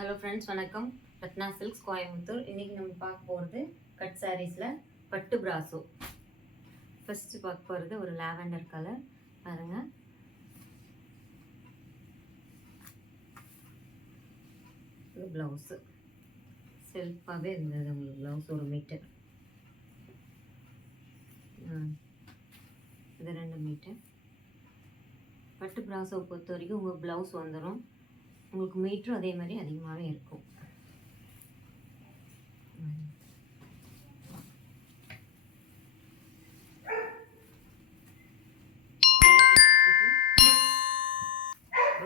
Hello friends, வணக்கம். Ratna silks Coimbatore. இன்றைக்கி நம்ம பார்க்க போகிறது கட் சாரீஸில் பட்டு பிராசோ. ஃபஸ்ட்டு பார்க்க போகிறது ஒரு லாவெண்டர் கலர். பாருங்கள், இது ப்ளவுஸு செல்ஃபாகவே இருந்தது. உங்களுக்கு ப்ளவுஸ் ஒரு மீட்டர், இது 2 மீட்டர். பட்டு பிராசோவை பொறுத்த வரைக்கும் உங்கள் ப்ளவுஸ் வந்துடும். உங்களுக்கு மீட்டரும் அதே மாதிரி அதிகமாகவே இருக்கும்.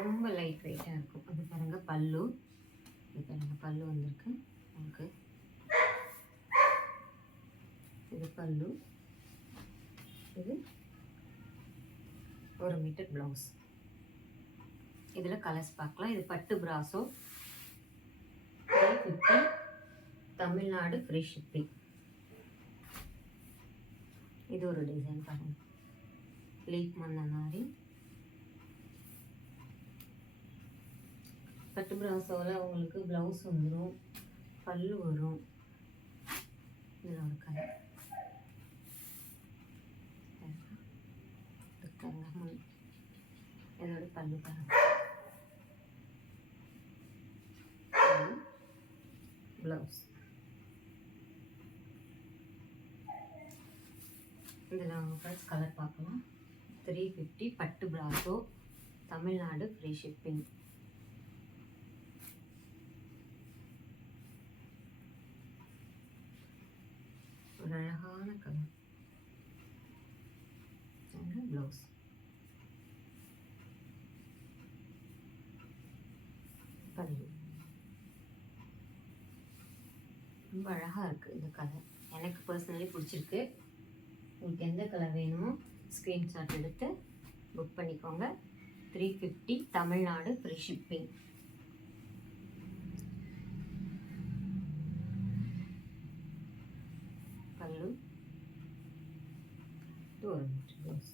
ரொம்ப லைட் வெயிட்டாக இருக்கும். அது பாருங்க பல்லு, இது பாருங்க பல்லு வந்திருக்கு உங்களுக்கு. இது பல்லு, இது 1 மீட்டர் ப்ளவுஸ். இதில் கலர்ஸ் பார்க்கலாம். இது பட்டு பிராசோ 350, தமிழ்நாடு ஃப்ரீ ஷிப்பிங். இது ஒரு டிசைன் பாருங்க, லீக் மண்ண மாதிரி. பட்டு பிராசோவில் உங்களுக்கு ப்ளவுஸ் வந்துடும், பல்லு வரும். இதில் ஒரு கலர் இதோட பல்லு பாருங்க, ப்ளவுஸ். இதில் அவங்க ஃபர்ஸ்ட் கலர் பார்க்கலாம். 350 பட்டு பிராசோ, தமிழ்நாடு ஃப்ரீ ஷிப்பிங். ஒரு அழகான கலர். ப்ளவுஸ் பல்லு ரொம்ப அழகாக இருக்குது. இந்த கலர் எனக்கு பர்சனலி பிடிச்சிருக்கு. உங்களுக்கு எந்த கலர் வேணுமோ ஸ்க்ரீன்ஷாட் எடுத்து புக் பண்ணிக்கோங்க. 350, தமிழ்நாடு ஃப்ரீ ஷிப்பிங். பல்லு, ஒரு மீட்டர் ப்ளவுஸ்.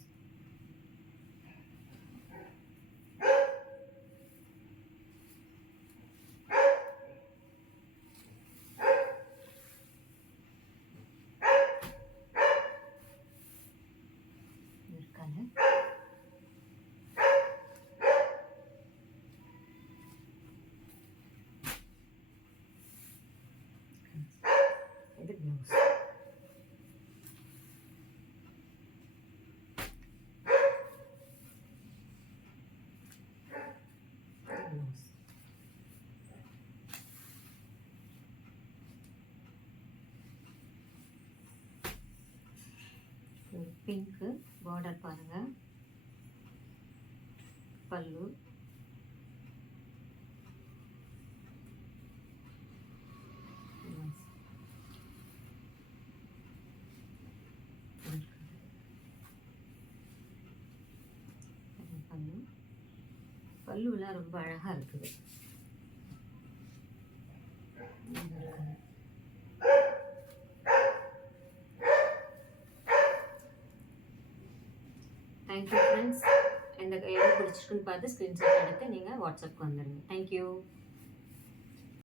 இது ப்ளவுஸ். பிங்க்கு பார்டர் பாருங்க, பல்லு, பல்லு. பல்லுலாம் ரொம்ப அழகாக இருக்குது. Thank you friends. எந்த எது பிடிச்சிருக்குன்னு பார்த்து ஸ்க்ரீன்ஷாட் எடுத்து நீங்கள் வாட்ஸ்அப்க்கு வந்துடுங்க. தேங்க்யூ.